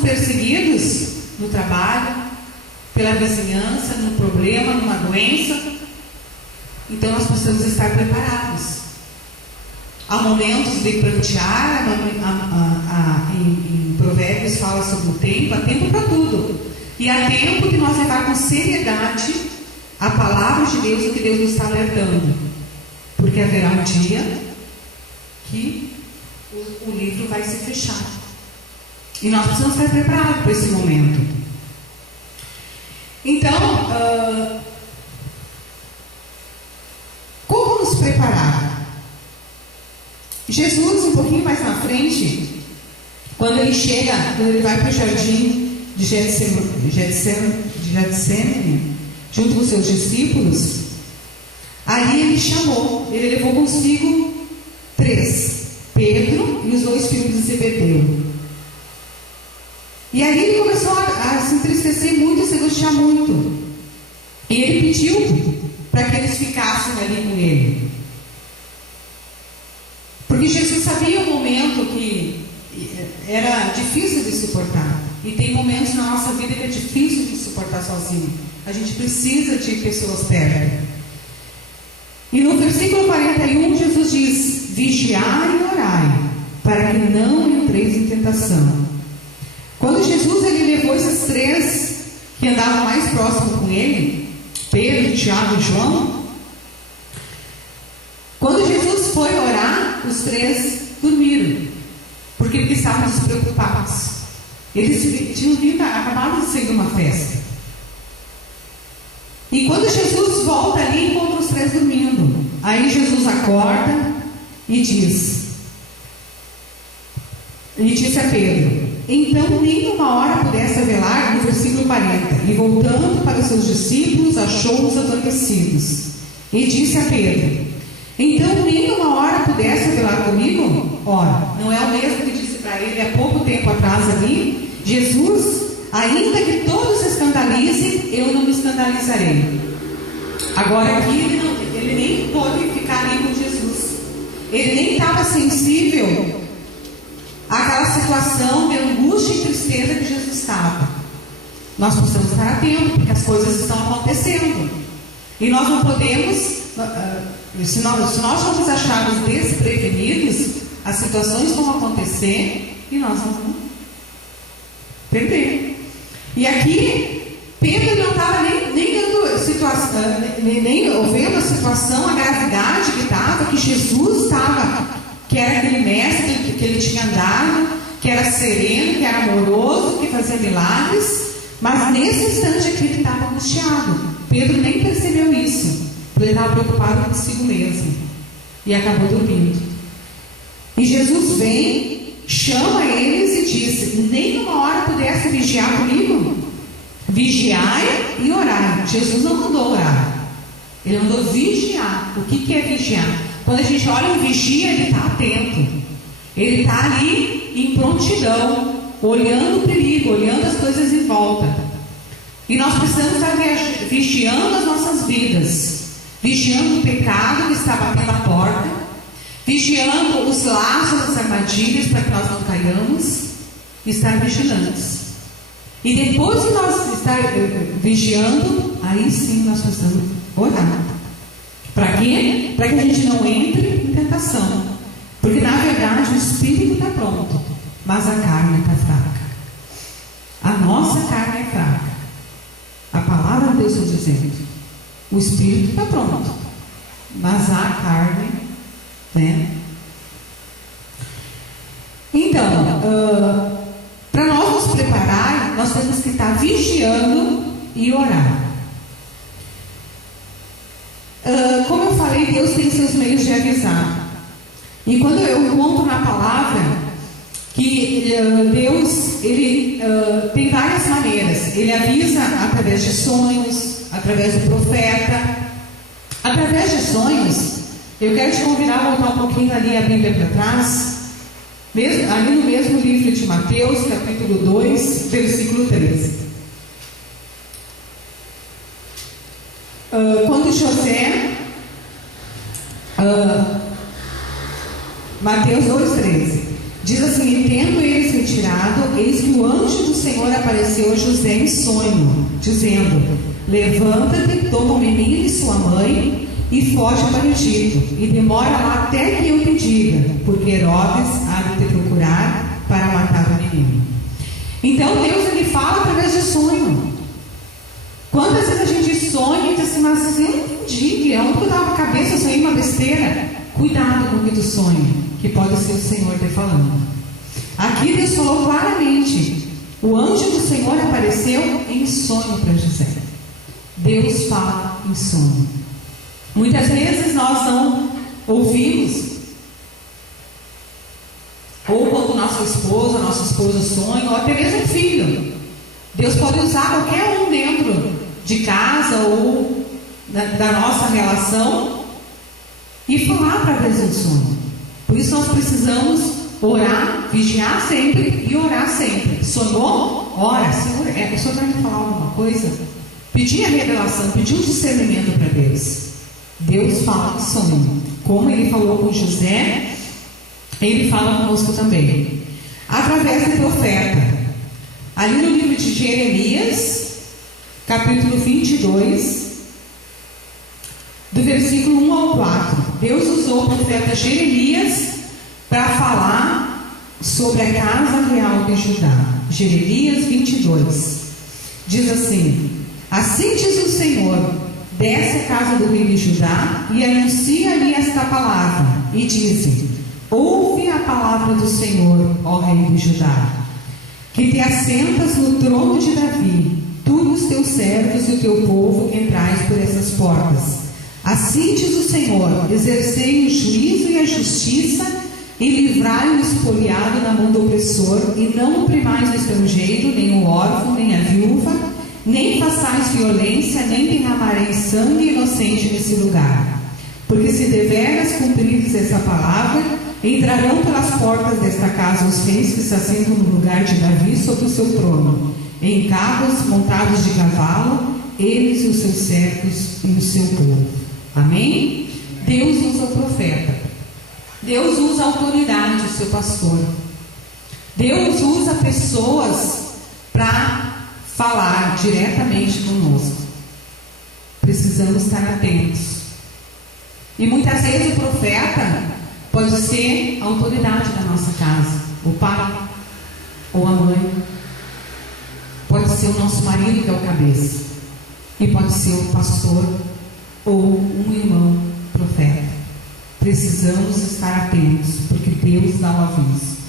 somos perseguidos no trabalho, pela vizinhança, num problema, numa doença, então nós precisamos estar preparados. Há momentos de prantear, em Provérbios fala sobre o tempo, há tempo para tudo. E há tempo de nós levar com seriedade a palavra de Deus, o que Deus nos está alertando. Porque haverá um dia que o livro vai se fechar. E nós precisamos estar preparados para esse momento. Então, como nos preparar? Jesus, um pouquinho mais na frente, quando ele vai para o jardim de Getsemane, junto com seus discípulos, ali ele chamou, ele levou consigo 3, Pedro e os 2 filhos de Zebedeu. E aí ele começou a se entristecer muito, se angustiar muito. E ele pediu para que eles ficassem ali com ele. Porque Jesus sabia o momento que era difícil de suportar. E tem momentos na nossa vida que é difícil de suportar sozinho. A gente precisa de pessoas perto. E no versículo 41, Jesus diz: vigiai e orai, para que não entreis em tentação. Quando Jesus ele levou esses 3 que andavam mais próximo com ele, Pedro, Tiago e João, quando Jesus foi orar, os 3 dormiram, porque eles estavam despreocupados. Eles tinham acabado de sair de uma festa. E quando Jesus volta ali, encontra os 3 dormindo. Aí Jesus acorda e disse a Pedro: então nem uma hora pudesse velar, no versículo 40. E voltando para os seus discípulos, achou-os adormecidos. E disse a Pedro: então nem uma hora pudesse velar comigo? Ora, não é o mesmo que disse para ele há pouco tempo atrás ali? Jesus, ainda que todos se escandalizem, eu não me escandalizarei. Agora aqui ele nem pôde ficar ali com Jesus. Ele nem estava sensível àquela situação de angústia e tristeza que Jesus estava. Nós precisamos estar atentos, porque as coisas estão acontecendo. E nós não podemos, se nós formos achados desprevenidos, as situações vão acontecer e nós vamos perder. E aqui, Pedro não estava nem dando situação, nem vendo a situação, a gravidade que estava, que Jesus estava, que era aquele mestre que ele tinha andado, que era sereno, que era amoroso, que fazia milagres, mas nesse instante aqui ele estava angustiado. Pedro nem percebeu isso, porque ele estava preocupado consigo mesmo, e acabou dormindo. E Jesus vem, chama eles e diz: nem uma hora pudesse vigiar comigo? Vigiai e orai. Jesus não mandou orar, ele mandou vigiar. O que é vigiar? Quando a gente olha o vigia, ele está atento, ele está ali em prontidão, olhando o perigo, olhando as coisas em volta. E nós precisamos estar vigiando as nossas vidas, vigiando o pecado que está batendo a porta, vigiando os laços, as armadilhas, para que nós não caiamos, e estar vigilantes. E depois de nós estar vigiando, aí sim nós precisamos orar. Para quê? Para que a gente não entre em tentação. Porque na verdade o espírito está pronto, mas a carne está fraca. A nossa carne é fraca. A palavra de Deus está dizendo: o espírito está pronto, mas a carne, né? Então, para nós nos preparar, nós temos que estar vigiando e orar. Como eu falei, Deus tem seus meios de avisar. E quando eu encontro na palavra que Deus ele tem várias maneiras. Ele avisa através de sonhos, através do profeta. Através de sonhos, eu quero te convidar a voltar um pouquinho ali a Bíblia para trás, ali no mesmo livro de Mateus, capítulo 2, versículo 13. Quando José, Mateus 2,13, Diz assim: e tendo eles retirado, eis que o anjo do Senhor apareceu a José em sonho, dizendo: levanta-te, toma o menino e sua mãe e foge para o Egito, e demora lá até que eu te diga, porque Herodes há de te procurar para matar o menino. Então Deus, ele fala através de sonho. Quantas vezes a gente sonha e diz assim: mas eu não entendi, onde eu estava a cabeça, eu sonhei uma besteira. Cuidado com o que tu sonha, que pode ser o Senhor te falando. Aqui Deus falou claramente: o anjo do Senhor apareceu em sonho para José. Deus fala em sonho. Muitas vezes nós não ouvimos, ou quando nosso esposo sonha, ou até mesmo filho. Deus pode usar qualquer um dentro de casa ou da nossa relação e falar através do sonho. Por isso nós precisamos orar, vigiar sempre e orar sempre. Sonhou? Ora, Senhor, o Senhor vai me falar alguma coisa? Pedir a revelação, pedir um discernimento para Deus. Deus fala em sonho. Como Ele falou com José, Ele fala conosco também, através do profeta. Ali no livro de Jeremias, capítulo 22, do versículo 1 ao 4, Deus usou o profeta Jeremias para falar sobre a casa real de Judá. Jeremias 22 diz assim: assim diz o Senhor: desce a casa do rei de Judá e anuncia-lhe esta palavra, e dize: ouve a palavra do Senhor, ó rei de Judá, que te assentas no trono de Davi, tu e os teus servos e o teu povo que entrais por essas portas. Assim diz o Senhor: exercei o juízo e a justiça, e livrai o espoliado na mão do opressor, e não oprimais o estrangeiro, nem o órfão, nem a viúva, nem façais violência, nem derramareis sangue inocente nesse lugar. Porque se deveras cumprires essa palavra, entrarão pelas portas desta casa os reis que se assentam no lugar de Davi sobre o seu trono, em carros montados de cavalo, eles e os seus servos e o seu povo. Amém? Deus usa o profeta. Deus usa a autoridade, o seu pastor. Deus usa pessoas para falar diretamente conosco. Precisamos estar atentos. E muitas vezes o profeta pode ser a autoridade da nossa casa, o pai ou a mãe. Pode ser o nosso marido, que é o cabeça, e pode ser o pastor ou um irmão profeta. Precisamos estar atentos, porque Deus dá o aviso.